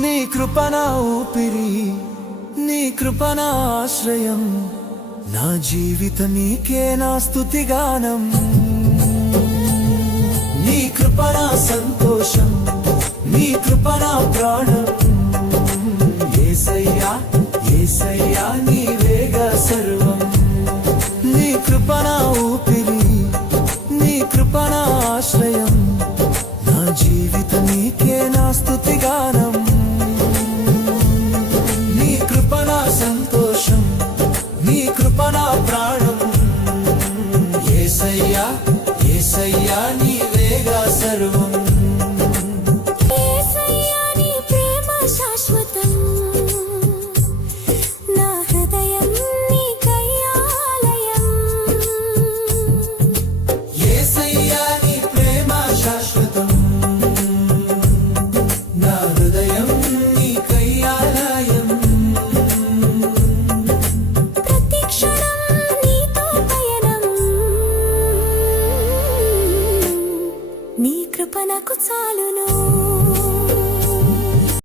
నీ కృప నా ఊపిరి, నీ కృప నా ఆశ్రయం, నా జీవిత నీకే నా స్తుతిగానం. నీ కృప నా సంతోషం, నీ కృప నా ప్రాణం. యేసయ్యా యేసయ్యా నీవేగా సర్వం. నీ కృప నా ఊపిరి, నీ కృప నా ఆశ్రయం, నా జీవిత నీకే నా స్తుతిగానం. నీ కృప నా సంతోషం, నీ కృప నా ప్రాణం. యేసయ్యా యేసయ్యా నీవేగా సర్వం. నీ కృప నాకు చాలును.